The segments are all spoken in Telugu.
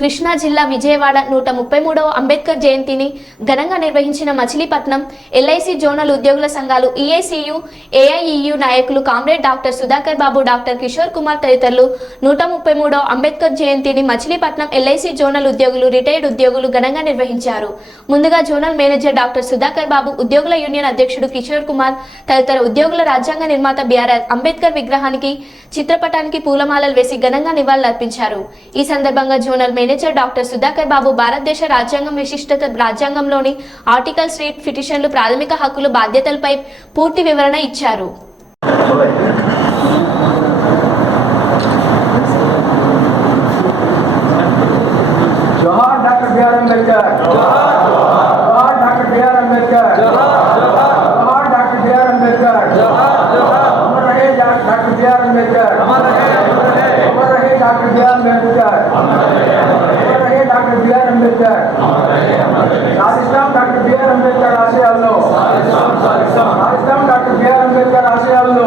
కృష్ణా జిల్లా విజయవాడ నూట ముప్పై మూడవ అంబేద్కర్ జయంతిని ఘనంగా నిర్వహించిన మచిలీపట్నం ఎల్ఐసి జోనల్ ఉద్యోగుల సంఘాలు ఈఐసియు ఏఐఈయు నాయకులు comrade doctor Sudhakar Babu doctor Kishore Kumar తదితరులు నూట ముప్పై మూడవ అంబేద్కర్ జయంతిని మచిలీపట్నం ఎల్ఐసి జోనల్ ఉద్యోగులు రిటైర్డ్ ఉద్యోగులు ఘనంగా నిర్వహించారు. ముందుగా zonal manager doctor Sudhakar Babu ఉద్యోగుల యూనియన్ అధ్యక్షుడు కిషోర్ కుమార్ తదితర ఉద్యోగుల రాజ్యాంగ నిర్మాత బిఆర్ఆర్ అంబేద్కర్ విగ్రహానికి చిత్రపటానికి పూలమాలలు వేసి ఘనంగా నివాళులర్పించారు. ఈ సందర్భంగా zonal manager doctor Sudhakar Babu భారతదేశ రాజ్యాంగం విశిష్టత రాజ్యాంగంలోని ఆర్టికల్ స్ట్రీట్ పిటిషన్లు ప్రాథమిక హక్కులు బాధ్యతలపై పూర్తి వివరణ ఇచ్చారు. Doctor BR Ambedkar. జోహార్ డాక్టర్ బిఆర్ అంబేద్కర్. జోహార్ డాక్టర్ బిఆర్ అంబేద్కర్ అమర్ రహే డాక్టర్ బిఆర్ అంబేద్కర్ అమర్ రహే డాక్టర్ బిఆర్ అంబేద్కర్ సాధిస్తాం డాక్టర్ బిఆర్ అంబేద్కర్ ఆశయాలను సాధిస్తాం డాక్టర్ బిఆర్ అంబేద్కర్ ఆశయాలను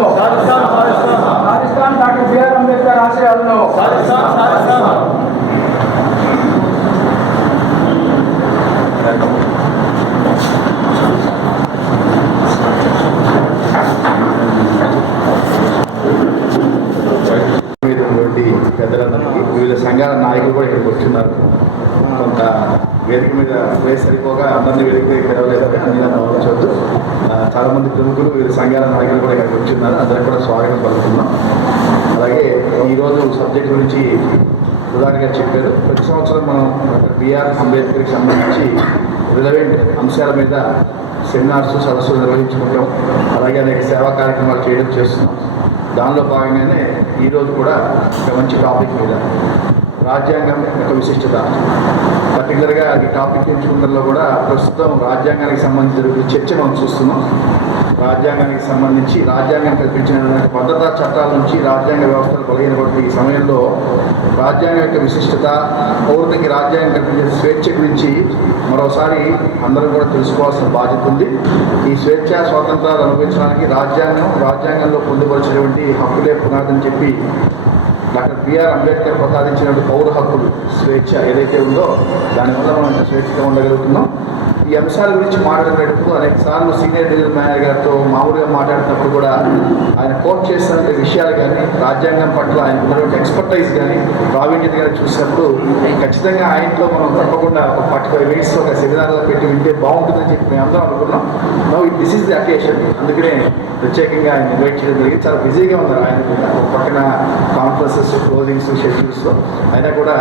సాధిస్తాం డాక్టర్ బిఆర్ అంబేద్కర్ ఆశయాలను మీద ఉన్నటువంటి పెద్దలందరికీ వివిధ సంఘాల నాయకులు కూడా ఇక్కడికి వచ్చున్నారు కొంత వేదిక మీద వేసరిపోగా సరిపోగా అందరినీ వేదిక మీద పిలవలేదని అన్ని చాలా మంది ప్రముఖులు వివిధ సంఘాల నాయకులు కూడా ఇక్కడికి వచ్చిన్నారు. అందరికి కూడా స్వాగతం పలుకుతున్నాం. అలాగే ఈరోజు సబ్జెక్ట్ గురించి ప్రధానంగా చెప్పారు. ప్రతి సంవత్సరం మనం బిఆర్ అంబేద్కర్కి సంబంధించి రిలవెంట్ అంశాల మీద సెమినార్స్ సదస్సులు నిర్వహించుకుంటాం. అలాగే అనేక సేవా కార్యక్రమాలు చేయడం చేస్తున్నాం. దానిలో భాగంగానే ఈరోజు కూడా ఒక మంచి టాపిక్ మీద రాజ్యాంగం యొక్క విశిష్టత. పర్టికులర్గా ఈ టాపిక్ ఎంచుకున్నలో కూడా ప్రస్తుతం రాజ్యాంగానికి సంబంధించిన చర్చ మనం చూస్తున్నాం. రాజ్యాంగానికి సంబంధించి రాజ్యాంగం కల్పించిన భద్రతా చట్టాల నుంచి రాజ్యాంగ వ్యవస్థలు బలహీనపడుతున్న ఈ సమయంలో రాజ్యాంగం యొక్క విశిష్టత పౌరునికి రాజ్యాంగం కల్పించే స్వేచ్ఛ గురించి మరోసారి అందరూ కూడా తెలుసుకోవాల్సిన బాధ్యత ఉంది. ఈ స్వేచ్ఛ స్వాతంత్రాలు అనుభవించడానికి రాజ్యాంగం రాజ్యాంగంలో పొందుపరిచినటువంటి హక్కులే పునాదని చెప్పి డాక్టర్ బిఆర్ అంబేద్కర్ ప్రసాదించిన పౌర హక్కులు స్వేచ్ఛ ఏదైతే ఉందో దానివల్ల మనం స్వేచ్ఛగా ఉండగలుగుతున్నాం? ఈ అంశాల గురించి మాట్లాడేటప్పుడు అనేక సార్లు సీనియర్ డివిజన్ మేనేజర్ గారితో మామూలుగా మాట్లాడినప్పుడు కూడా ఆయన కోట్ చేస్తున్న విషయాలు కానీ రాజ్యాంగం పట్ల ఆయన ఉన్నటువంటి ఎక్స్పర్టైజ్ కానీ ప్రావీణ్యత కానీ చూసినప్పుడు ఖచ్చితంగా ఆయనతో మనం తప్పకుండా ఒక ఫార్టీ ఫైవ్ మినిట్స్ ఒక సెమినార్లో పెట్టి వింటే బాగుంటుందని చెప్పి మేము అందరం అనుకున్నాం. No this is the occasion అందుకనే ప్రత్యేకంగా ఆయన ఇన్వైట్ చేయడం జరిగింది. చాలా బిజీగా ఉన్నారు ఆయన ఒక పక్కన కాన్ఫరెన్సెస్ క్లోజింగ్స్ షెడ్యూల్స్లో అయినా కూడా